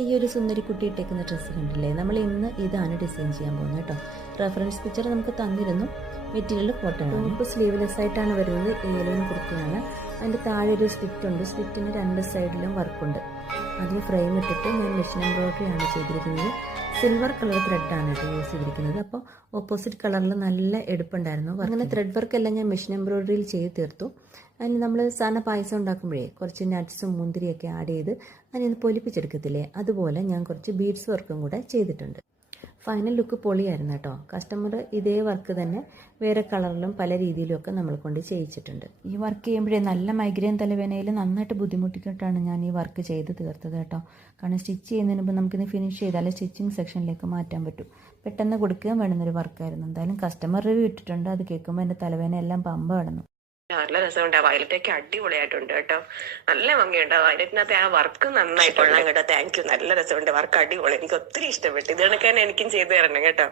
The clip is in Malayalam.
ഈ ഒരു സുന്ദരി കുട്ടി ഇട്ടേക്കുന്ന ഡ്രസ്സ് കണ്ടില്ലേ, നമ്മൾ ഇന്ന് ഇതാണ് ഡിസൈൻ ചെയ്യാൻ പോകുന്നത് കേട്ടോ. റെഫറൻസ് പിക്ചർ നമുക്ക് തന്നിരുന്നു. മെറ്റീരിയൽ കോട്ടൺ ആണ്. ഇപ്പോൾ സ്ലീവ്ലെസ് ആയിട്ടാണ് വരുന്നത്. ഏലോന് കുർത്തിയാണ്. അതിൻ്റെ താഴെ ഒരു സ്ലിറ്റ് ഉണ്ട്. സ്ലിറ്റിന് രണ്ട് സൈഡിലും വർക്കുണ്ട്. അതിന് ഫ്രെയിം ഇട്ടിട്ട് ഞാൻ മെഷീൻ എംബ്രോയിഡറി ആണ് ചെയ്തിരിക്കുന്നത്. സിൽവർ കളർ ത്രെഡാണ് ഇത് യൂസ് ചെയ്തിരിക്കുന്നത്. അപ്പോൾ ഓപ്പോസിറ്റ് കളറിൽ നല്ല എടുപ്പുണ്ടായിരുന്നു. അങ്ങനെ ത്രെഡ് വർക്ക് എല്ലാം ഞാൻ മെഷീൻ എംബ്രോയിഡറിയിൽ ചെയ്ത് തീർത്തു. അതിന് നമ്മൾ സാധാരണ പായസം ഉണ്ടാക്കുമ്പോഴേ കുറച്ച് നട്ട്സും മുന്തിരിയൊക്കെ ആഡ് ചെയ്ത് അതിന് പൊലിപ്പിച്ചെടുക്കത്തില്ലേ, അതുപോലെ ഞാൻ കുറച്ച് ബീഡ്സ് വർക്കും കൂടെ ചെയ്തിട്ടുണ്ട്. ഫൈനൽ ലുക്ക് പൊളിയായിരുന്നു കേട്ടോ. കസ്റ്റമർ ഇതേ വർക്ക് തന്നെ വേറെ കളറിലും പല രീതിയിലും ഒക്കെ നമ്മൾ കൊണ്ട് ചെയ്യിച്ചിട്ടുണ്ട്. ഈ വർക്ക് ചെയ്യുമ്പോഴേ നല്ല മൈഗ്രെയിൻ തലവേദനയിൽ നന്നായിട്ട് ബുദ്ധിമുട്ടിയിട്ടാണ് ഞാൻ ഈ വർക്ക് ചെയ്ത് തീർത്തത് കേട്ടോ. കാരണം സ്റ്റിച്ച് ചെയ്യുന്നതിന് മുമ്പ് നമുക്കിത് ഫിനിഷ് ചെയ്താലേ സ്റ്റിച്ചിങ് സെക്ഷനിലേക്ക് മാറ്റാൻ പറ്റും. പെട്ടെന്ന് കൊടുക്കുകയും വേണമെന്നൊരു വർക്കായിരുന്നു. എന്തായാലും കസ്റ്റമർ റിവ്യൂ ഇട്ടിട്ടുണ്ട്. അത് കേൾക്കുമ്പോൾ എൻ്റെ തലവേദന എല്ലാം പമ്പ കടന്നു. നല്ല രസമുണ്ട്. വയലറ്റൊക്കെ അടിപൊളിയായിട്ടുണ്ട് കേട്ടോ. നല്ല ഭംഗിയുണ്ട്. വയലറ്റിനകത്ത് ആ വർക്ക് നന്നായിട്ടുള്ള കേട്ടോ. Thank you. നല്ല രസമുണ്ട്. വർക്ക് അടിപൊളി. എനിക്ക് ഒത്തിരി ഇഷ്ടപ്പെട്ടു. ഇത് കണക്ക് തന്നെ എനിക്കും ചെയ്തു തരണം കേട്ടോ.